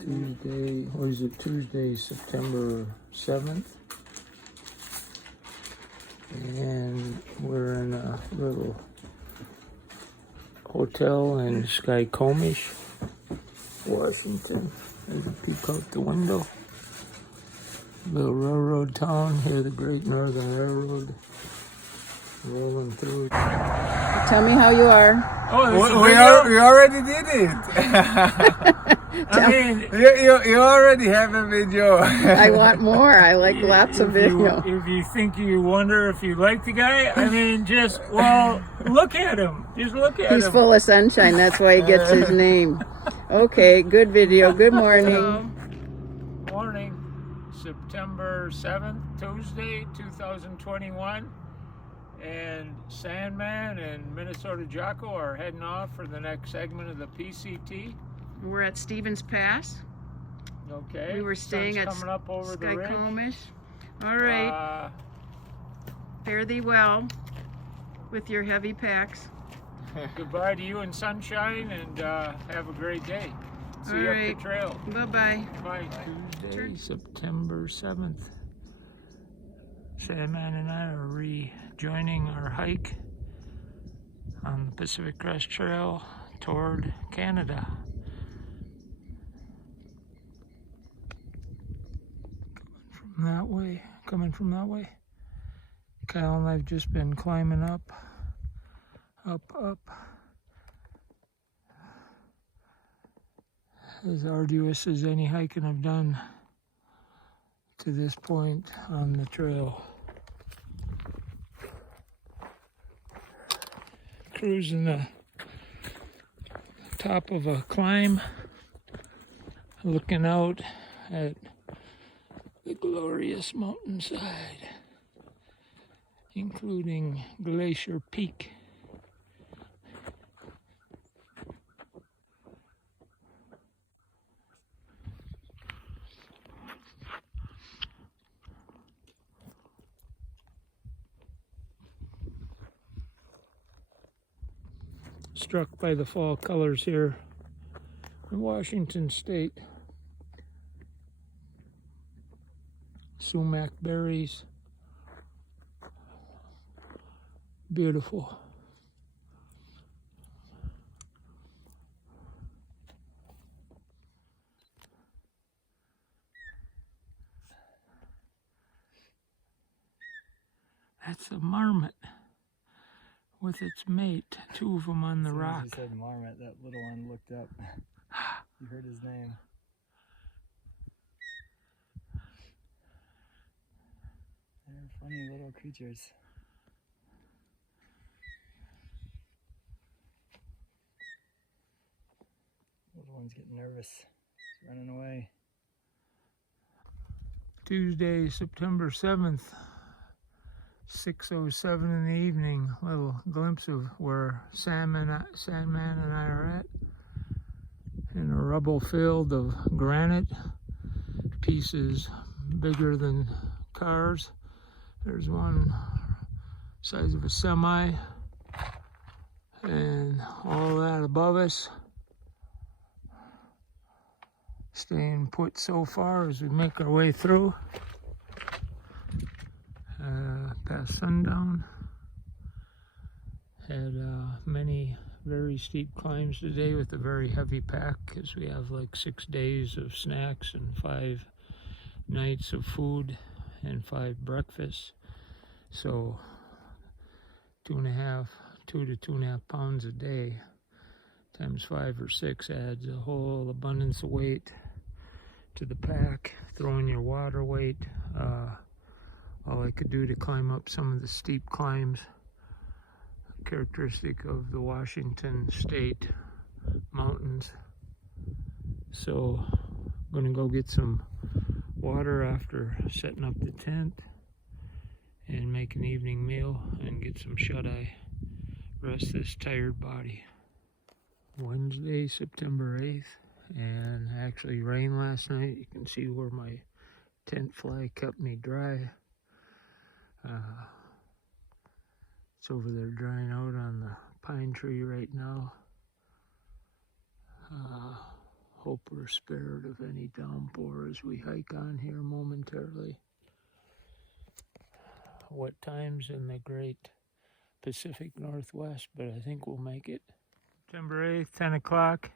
Tuesday, what is it, Tuesday, September 7th. And we're in a little hotel in Skycomish, Washington. There's a peek out the window. Little railroad town, here the Great Northern Railroad rolling through. Tell me how you are. Oh, we already did it. I mean, you already have a video. I want more. I like lots of video. If you think you wonder if you like the guy, I mean, look at him. Just look at him. He's full of sunshine. That's why he gets his name. Okay, good video. Good morning. Morning, September 7th, Tuesday, 2021. And Sandman and Minnesota Jocko are heading off for the next segment of the PCT. We're at Stevens Pass. Okay. We were staying at coming up over Skycomish. All right. Fare thee well with your heavy packs. Goodbye to you in sunshine, and have a great day. See you up the trail. Bye-bye. Bye. Tuesday, September 7th. Sandman and I are rejoining our hike on the Pacific Crest Trail toward Canada. Coming from that way. Kyle and I've just been climbing up. As arduous as any hiking I've done to this point on the trail. Cruising the top of a climb, looking out at the glorious mountainside, including Glacier Peak. Struck by the fall colors here in Washington State. Sumac berries. Beautiful. That's a marmot with its mate, two of them on the rock. You said marmot, that little one looked up. You heard his name. They're funny little creatures. Little one's getting nervous. It's running away. Tuesday, September 7th. 6:07 in the evening, little glimpse of where Sandman and I are at, in a rubble field of granite, pieces bigger than cars. There's one size of a semi, and all that above us. Staying put so far as we make our way through. Past sundown. Had many very steep climbs today with a very heavy pack, because we have like 6 days of snacks and 5 nights of food and 5 breakfasts. So 2 to 2.5 pounds a day times 5 or 6 adds a whole abundance of weight to the pack. Throw in your water weight. All I could do to climb up some of the steep climbs, characteristic of the Washington State mountains. So I'm gonna go get some water after setting up the tent and make an evening meal and get some shut-eye, rest this tired body. Wednesday, September 8th, and actually rained last night. You can see where my tent fly kept me dry. It's over there drying out on the pine tree right now. Hope we're spared of any downpour as we hike on here momentarily. Wet times in the great Pacific Northwest, but I think we'll make it. September 8th, 10 o'clock.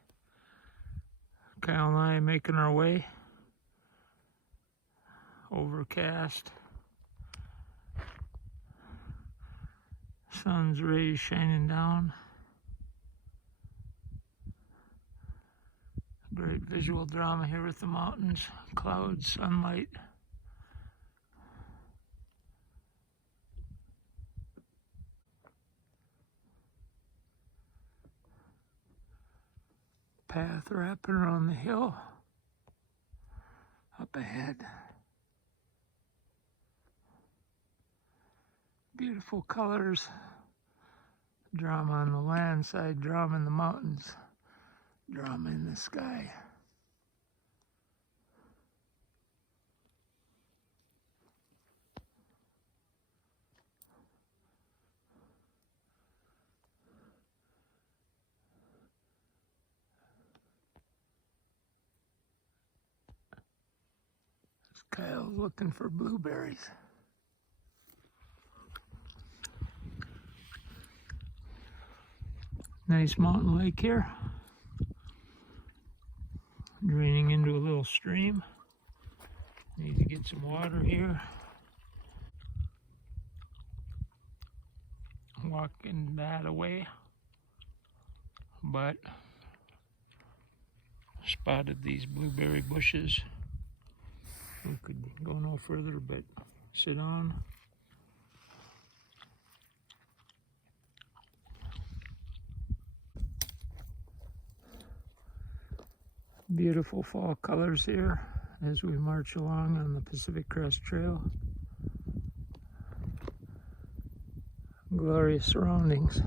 Kyle and I making our way. Overcast. Sun's rays shining down. Great visual drama here with the mountains, clouds, sunlight. Path wrapping around the hill. Up ahead. Beautiful colors. Drama on the land side, drama in the mountains, drama in the sky. Kyle's looking for blueberries. Nice mountain lake here. Draining into a little stream. Need to get some water here. Walking that away. But spotted these blueberry bushes. We could go no further but sit on. Beautiful fall colors here as we march along on the Pacific Crest Trail. Glorious surroundings.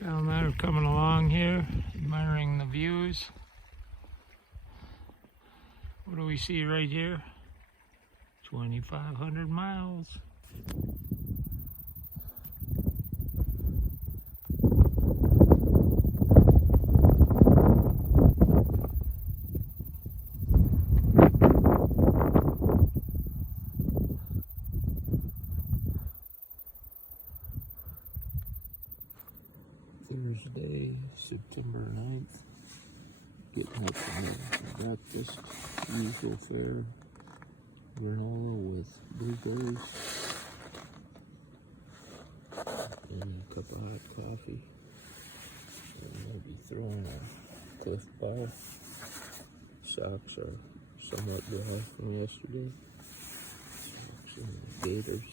Kyle and I are coming along here, admiring the views. What do we see right here? 2,500 miles. Thursday, September 9th. Getting up for breakfast. Usual fare. Granola with blueberries. And a cup of hot coffee. And we'll be throwing a Cliff Bar. Socks are somewhat dry from yesterday. Socks and gators.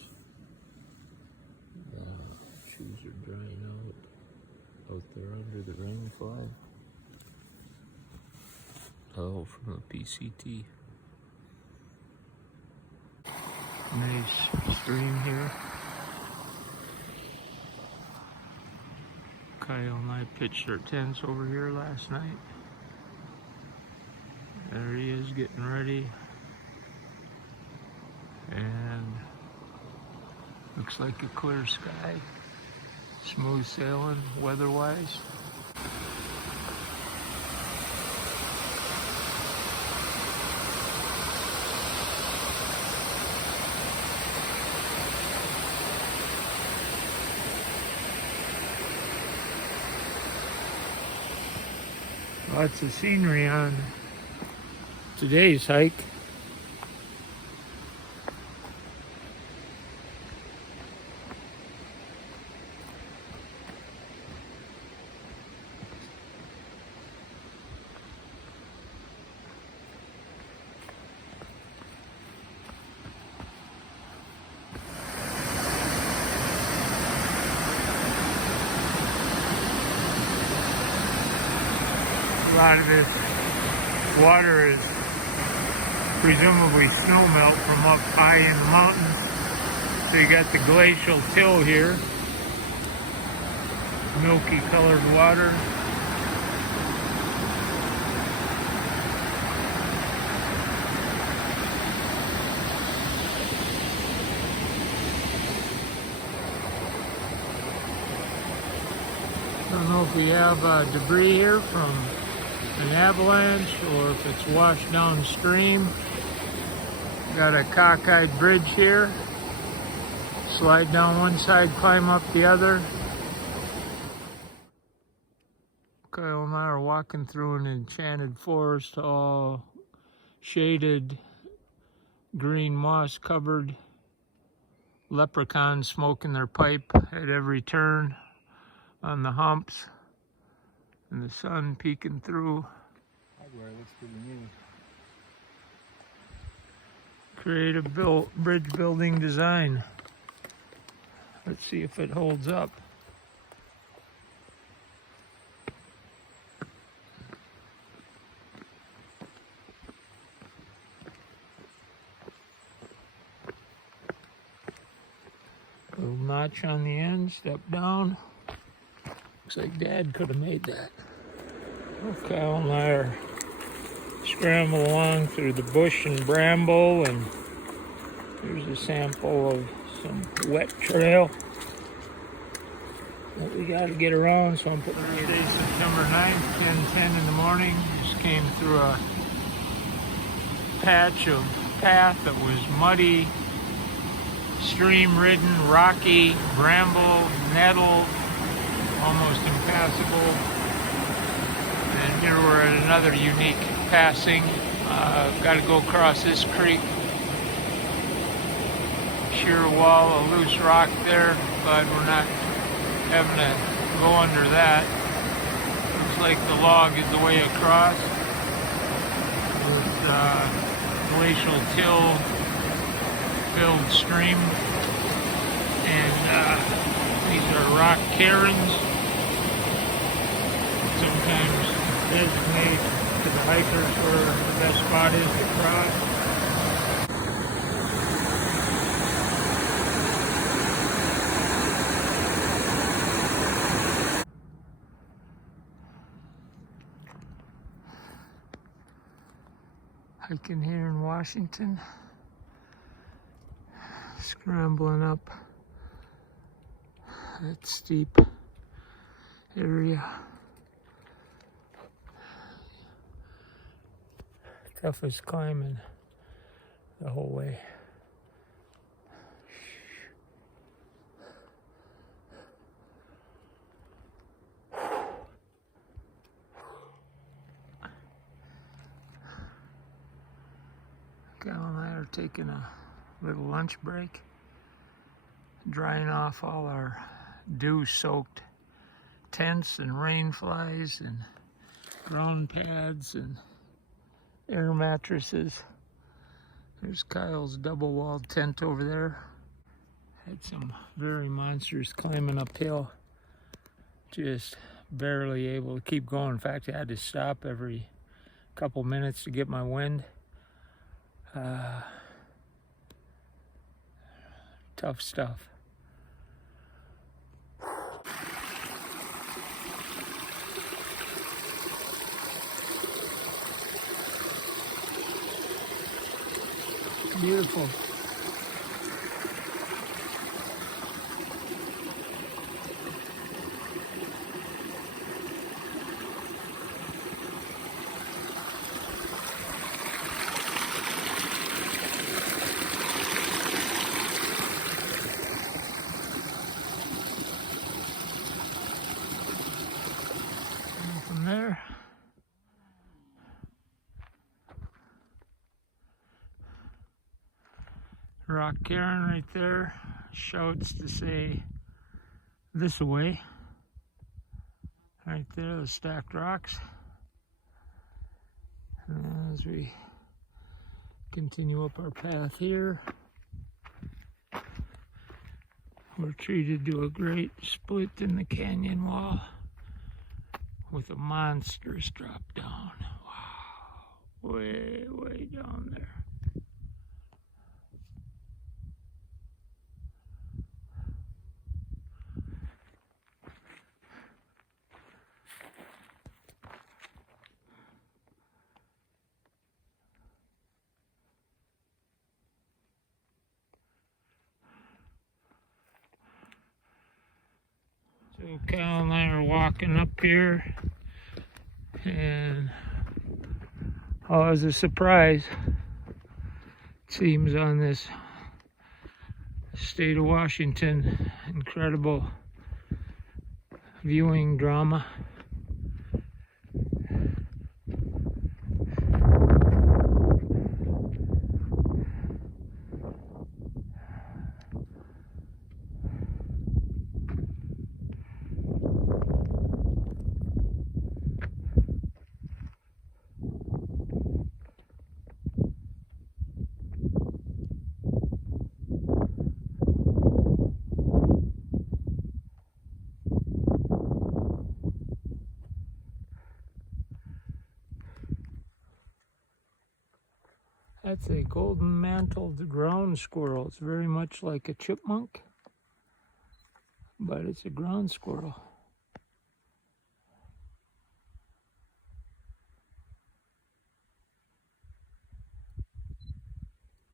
Shoes are drying out there under the rain fly. Towel from the PCT. Nice stream here. Kyle and I pitched our tents over here last night. There he is getting ready. And looks like a clear sky. Smooth sailing weather-wise. Lots of scenery on today's hike. A lot of this water is presumably snow melt from up high in the mountains. So you got the glacial till here, milky colored water. I don't know if we have debris here from an avalanche or if it's washed downstream. Got a cockeyed bridge here. Slide down one side, climb up the other. Kyle and I are walking through an enchanted forest, all shaded, green moss covered. Leprechauns smoking their pipe at every turn on the humps, and the sun peeking through. Hardware looks pretty new. Creative bridge building design. Let's see if it holds up. Little notch on the end, step down. Looks like Dad could have made that. Kyle and I are scrambling along through the bush and bramble, and here's a sample of some wet trail that we got to get around. So I'm putting Thursday, September 9th, 10:10 in the morning. Just came through a patch of path that was muddy, stream-ridden, rocky, bramble, nettle, almost impassable. And here we're at another unique passing. Got to go across this creek. Sheer wall of loose rock there. Glad we're not having to go under that. Looks like the log is the way across. With glacial till filled stream. And these are rock cairns. Sometimes designate to the hikers where the best spot is to cross. Hiking here in Washington, scrambling up that steep area. Toughest climbing the whole way. Gal and I are taking a little lunch break, drying off all our dew-soaked tents and rain flies and ground pads and air mattresses. There's Kyle's double-walled tent over there. Had some very monsters climbing uphill. Just barely able to keep going. In fact, I had to stop every couple minutes to get my wind. Tough stuff. Beautiful. And from there, rock cairn right there shouts to say this away. Right there, the stacked rocks. And as we continue up our path here, we're treated to a great split in the canyon wall with a monstrous drop down. Wow, way down there. Cal and I are walking up here, and oh, it was a surprise. It seems on this state of Washington, incredible viewing drama. That's a golden-mantled ground squirrel. It's very much like a chipmunk, but it's a ground squirrel.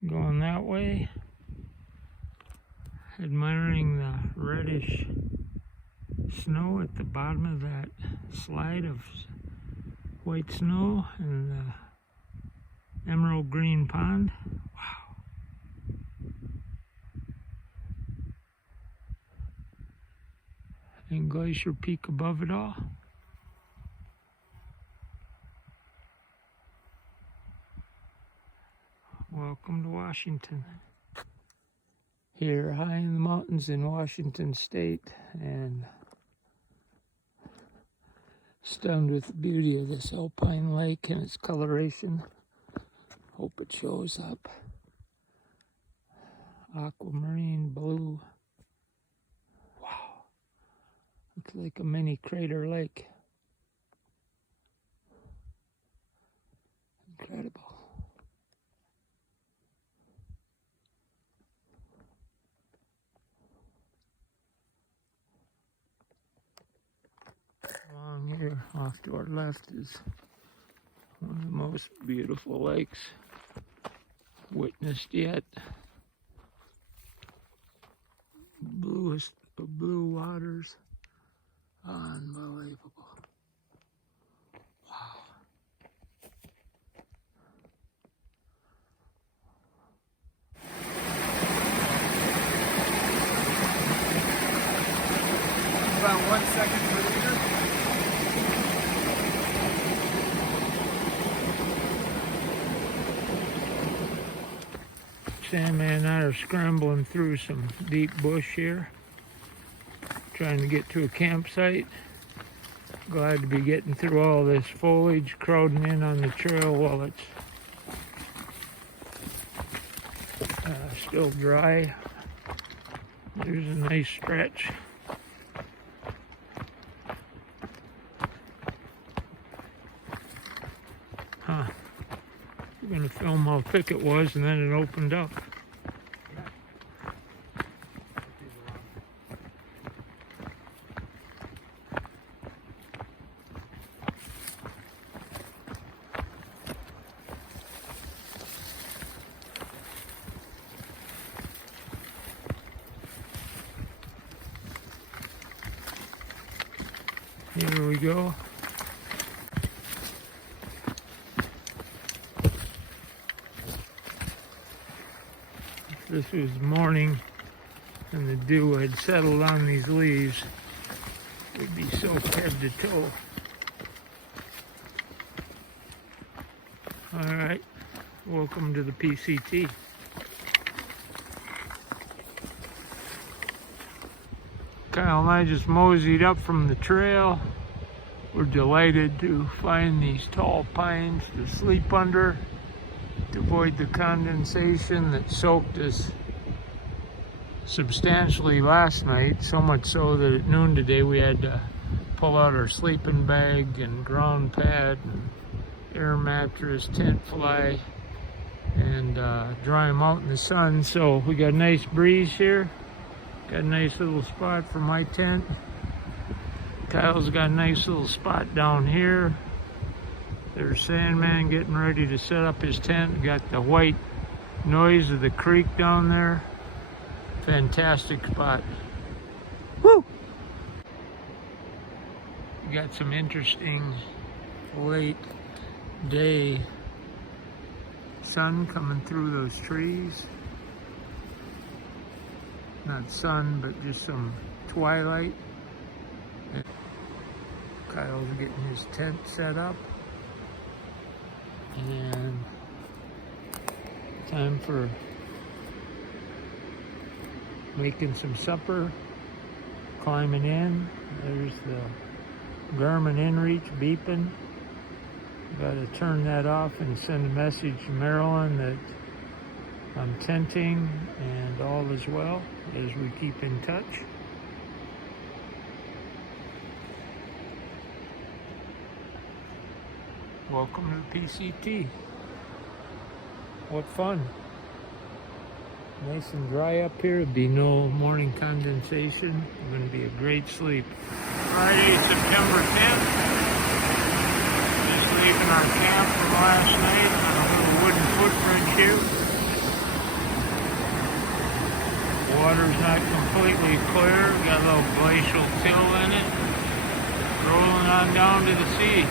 Going that way, admiring the reddish snow at the bottom of that slide of white snow and the emerald green pond. Wow. And Glacier Peak above it all. Welcome to Washington. Here high in the mountains in Washington State, and stunned with the beauty of this alpine lake and its coloration. Hope it shows up. Aquamarine blue. Wow. Looks like a mini crater lake. Incredible. Along here, off to our left, is one of the most beautiful lakes witnessed yet. Bluest of blue waters. Unbelievable. Wow. About 1 second per liter. Sam and I are scrambling through some deep bush here, trying to get to a campsite. Glad to be getting through all this foliage crowding in on the trail while it's still dry. There's a nice stretch. Huh. We're going to film how thick it was, and then it opened up. Here we go. If this was morning and the dew had settled on these leaves, it'd be soaked head to toe. All right, welcome to the PCT. Kyle and I just moseyed up from the trail. We're delighted to find these tall pines to sleep under, to avoid the condensation that soaked us substantially last night, so much so that at noon today we had to pull out our sleeping bag and ground pad and air mattress, tent fly, and dry them out in the sun. So we got a nice breeze here. Got a nice little spot for my tent. Kyle's got a nice little spot down here. There's Sandman getting ready to set up his tent. Got the white noise of the creek down there. Fantastic spot. Woo! We got some interesting late day sun coming through those trees. Not sun, but just some twilight. Kyle's getting his tent set up. And time for making some supper, climbing in. There's the Garmin inReach beeping. Got to turn that off and send a message to Marilyn that I'm tenting and all is well as we keep in touch. Welcome to the PCT. What fun. Nice and dry up here. There'll be no morning condensation. It's going to be a great sleep. Friday, September 10th. Just leaving our camp from last night on a little wooden footbridge here. Water's not completely clear. Got a little glacial till in it. Rolling on down to the sea.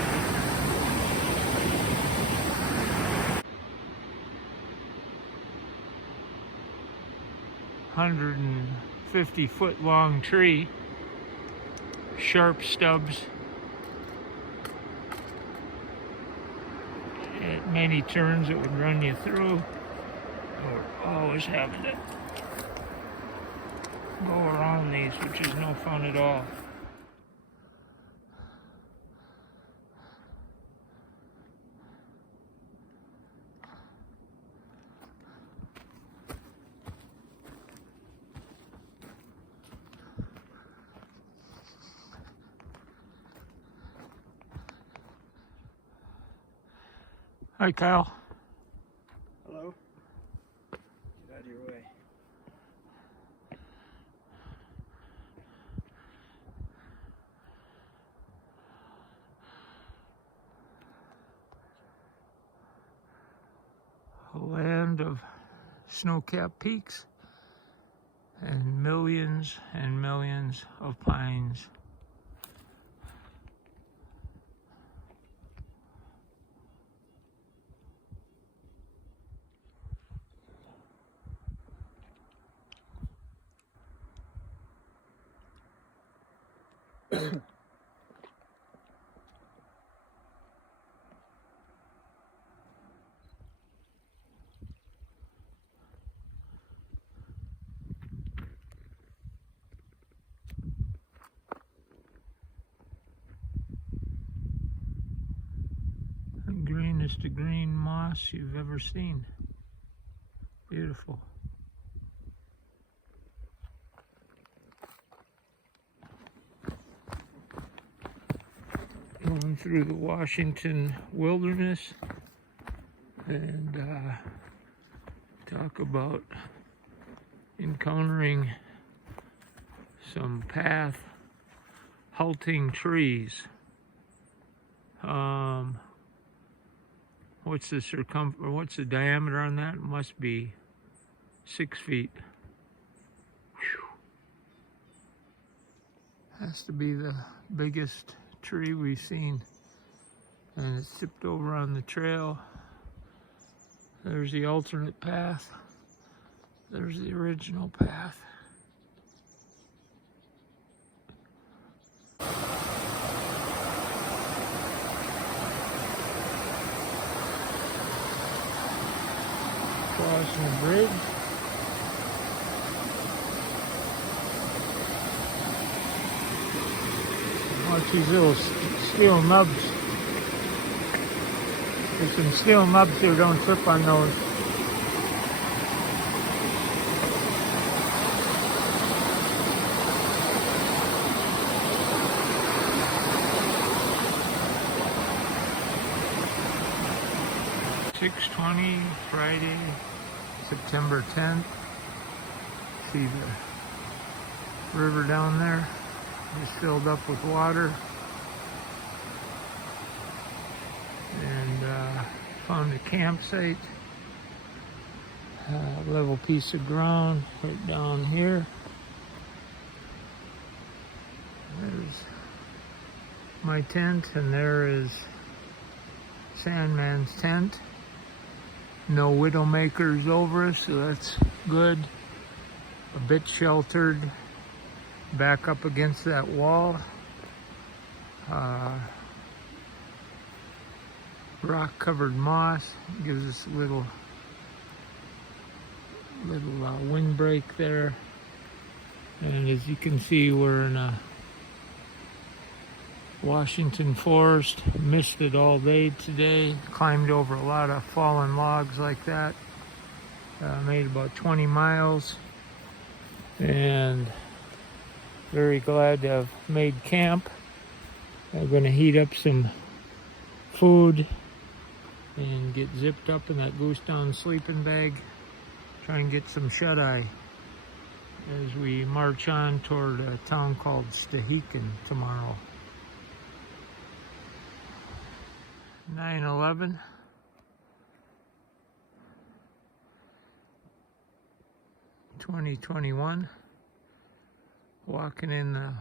$150-foot long tree, sharp stubs. At many turns it would run you through. We're always having to go around these, which is no fun at all. Hi, Kyle. Hello? Get out of your way. A land of snow-capped peaks and millions of pines. The greenest of green moss you've ever seen. Beautiful. Going through the Washington wilderness and talk about encountering some path halting trees. What's the diameter on that? It must be 6 feet. Whew. Has to be the biggest tree we've seen. And it's tipped over on the trail. There's the alternate path. There's the original path. Crossing the bridge. Watch these little steel nubs. There's some steel nubs here, don't trip on those. .20 Friday, September 10th. See the river down there, just filled up with water. And found a campsite, level piece of ground right down here. There's my tent, and there is Sandman's tent. No widowmakers over us, so that's good. A bit sheltered, back up against that wall. Rock covered moss gives us a little windbreak there. And as you can see, we're in a Washington forest. Missed it all day today. Climbed over a lot of fallen logs like that. Made about 20 miles. And very glad to have made camp. I'm going to heat up some food and get zipped up in that goose down sleeping bag. Try and get some shut-eye as we march on toward a town called Stehekin tomorrow. 9/11. (2021). Walking in the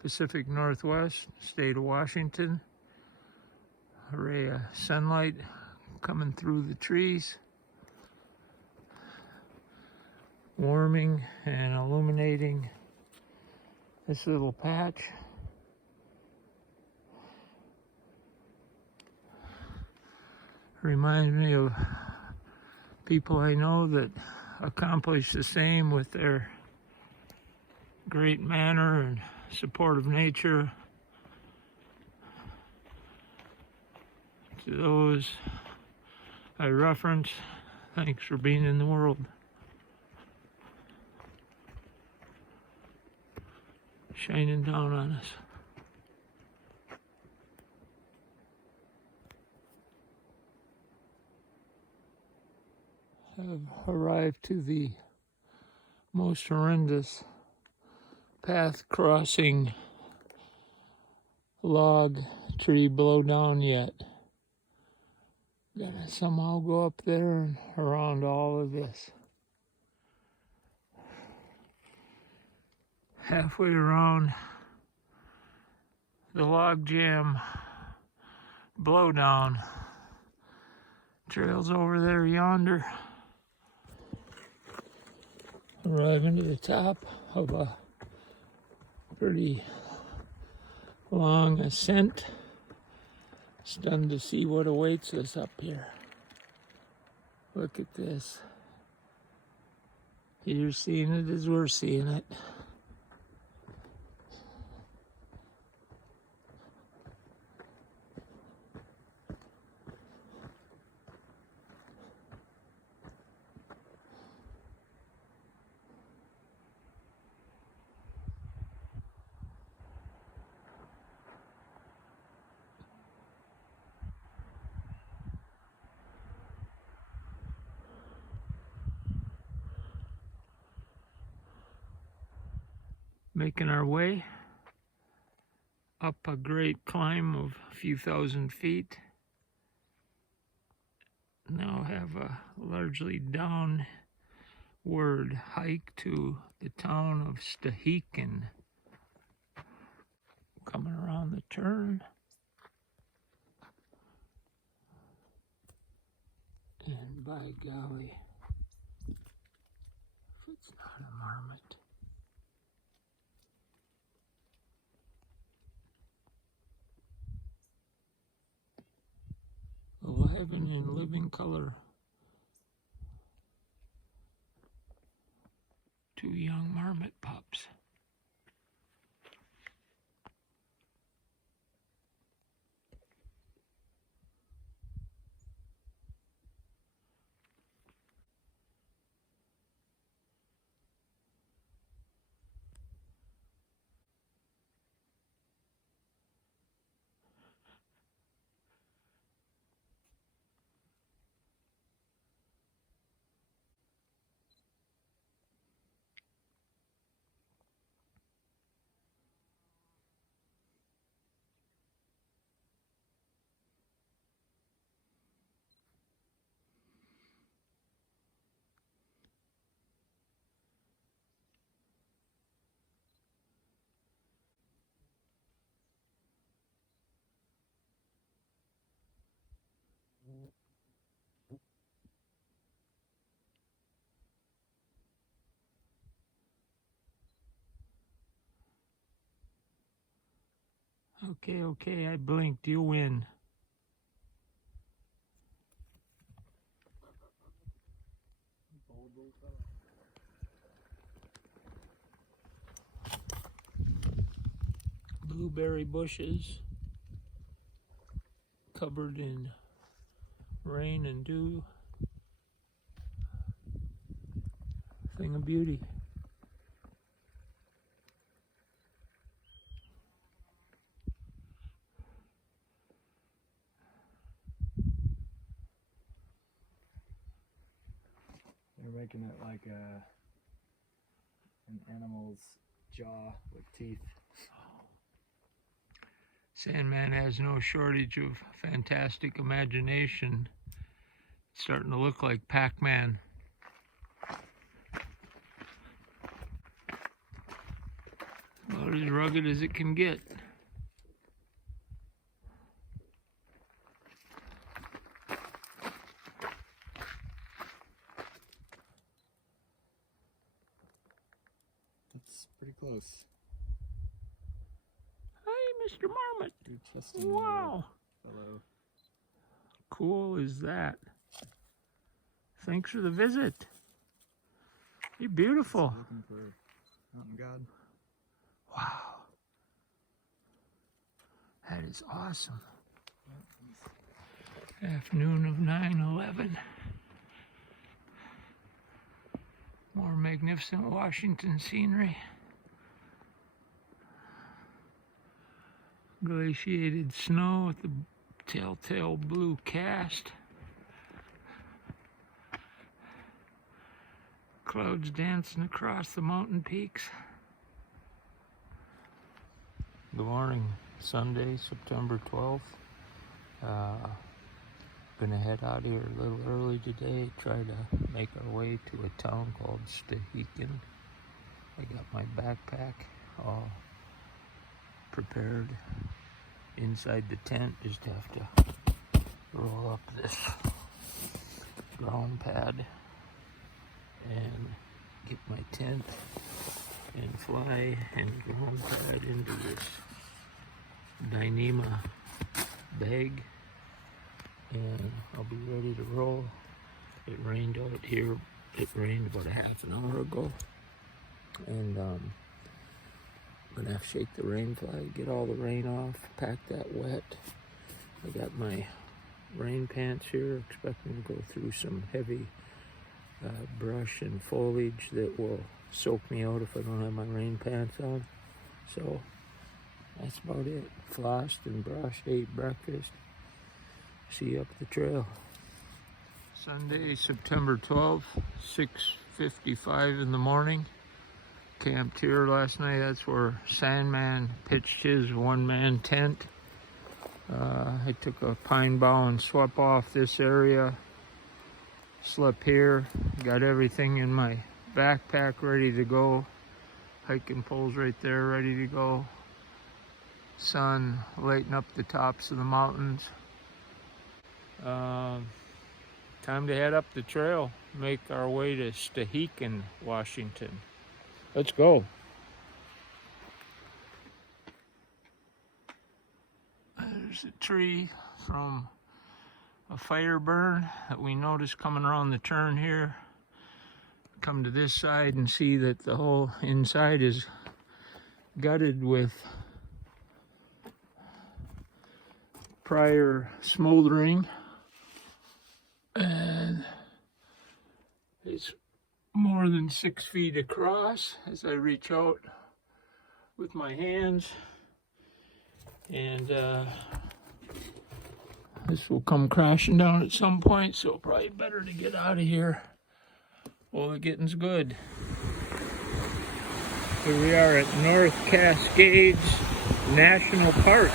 Pacific Northwest, state of Washington. A ray of sunlight coming through the trees, warming and illuminating this little patch. Reminds me of people I know that accomplish the same with their great manner and support of nature. To those I reference, thanks for being in the world. Shining down on us. Have arrived to the most horrendous path crossing log tree blowdown yet. Gotta somehow go up there and around all of this. Halfway around the log jam blowdown. Trail's over there yonder. Arriving to the top of a pretty long ascent. Stunned to see what awaits us up here. Look at this. You're seeing it as we're seeing it. Making our way up a great climb of a few thousand feet. Now have a largely downward hike to the town of Stehekin. Coming around the turn. And by golly, if it's not a marmot. Alive and in living color. Two young marmot pups. Okay, okay, I blinked. You win. Blueberry bushes covered in rain and dew. Thing of beauty. They're making it like an animal's jaw with teeth. Sandman has no shortage of fantastic imagination. It's starting to look like Pac-Man. About as rugged as it can get. That's pretty close. Hey, Mr. Marmot. You're trusting me, Wow. fellow. Cool is that? Thanks for the visit. You're beautiful. Looking for mountain god. Wow. That is awesome. Afternoon of 9/11. More magnificent Washington scenery. Glaciated snow with the telltale blue cast. Clouds dancing across the mountain peaks. Good morning. Sunday, September 12th. Gonna head out of here a little early today, try to make our way to a town called Stehekin. I got my backpack all prepared inside the tent, just have to roll up this ground pad and get my tent and fly and ground pad into this Dyneema bag, and I'll be ready to roll. It rained out here. It rained about a half an hour ago, and I'm gonna have to shake the rain flag, get all the rain off, pack that wet. I got my rain pants here, expecting to go through some heavy brush and foliage that will soak me out if I don't have my rain pants on. So that's about it. Flossed and brushed, ate breakfast. See you up the trail. Sunday, September 12th, 6:55 in the morning. Camped here last night. That's where Sandman pitched his one-man tent. I took a pine bough and swept off this area. Slept here. Got everything in my backpack ready to go. Hiking poles right there ready to go. Sun lighting up the tops of the mountains. Time to head up the trail, make our way to Stehekin, Washington. Let's go. There's a tree from a fire burn that we noticed coming around the turn here. Come to this side and see that the whole inside is gutted with prior smoldering, and it's more than 6 feet across as I reach out with my hands, and this will come crashing down at some point, so probably better to get out of here while the getting's good. Here we are at North Cascades National Park.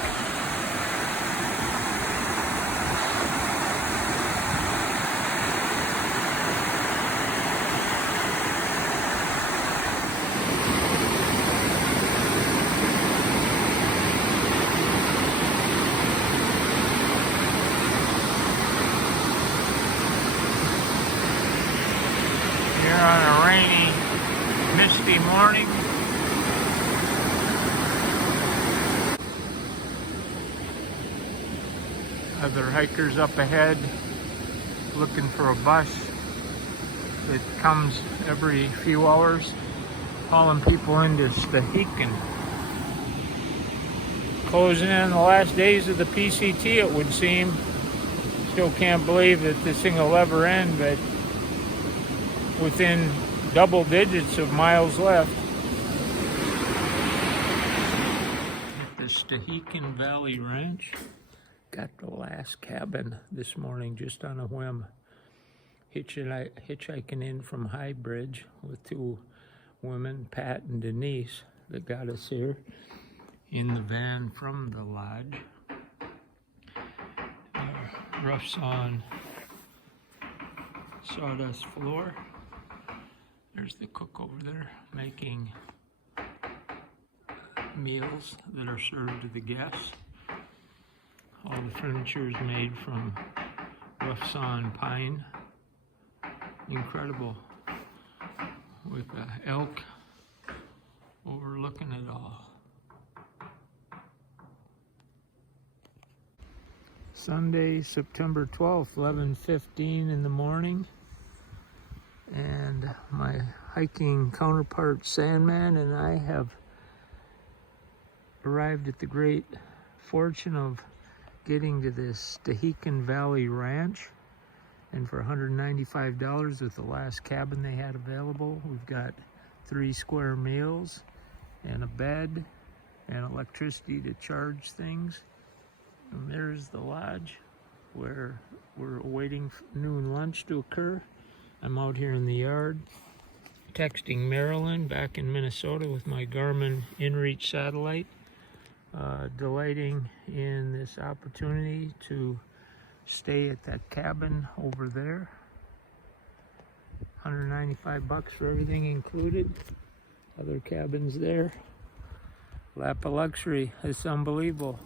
On a rainy, misty morning. Other hikers up ahead looking for a bus that comes every few hours, hauling people into Stehekin. Closing in the last days of the PCT, it would seem. Still can't believe that this thing will ever end, but within double digits of miles left. At the Stehekin Valley Ranch, got the last cabin this morning just on a whim. Hitchhiking in from High Bridge with two women, Pat and Denise, that got us here in the van from the lodge. Rough sawn sawdust floor. There's the cook over there making meals that are served to the guests. All the furniture is made from rough sawn pine. Incredible. With an elk overlooking it all. Sunday, September 12th, 11:15 in the morning. And my hiking counterpart Sandman and I have arrived at the great fortune of getting to this Stehekin Valley Ranch. And for $195 with the last cabin they had available, we've got 3 square meals and a bed and electricity to charge things. And there's the lodge where we're awaiting noon lunch to occur. I'm out here in the yard texting Marilyn back in Minnesota with my Garmin InReach satellite, delighting in this opportunity to stay at that cabin over there. $195 for everything included. Other cabins there. Lap of luxury. It's unbelievable.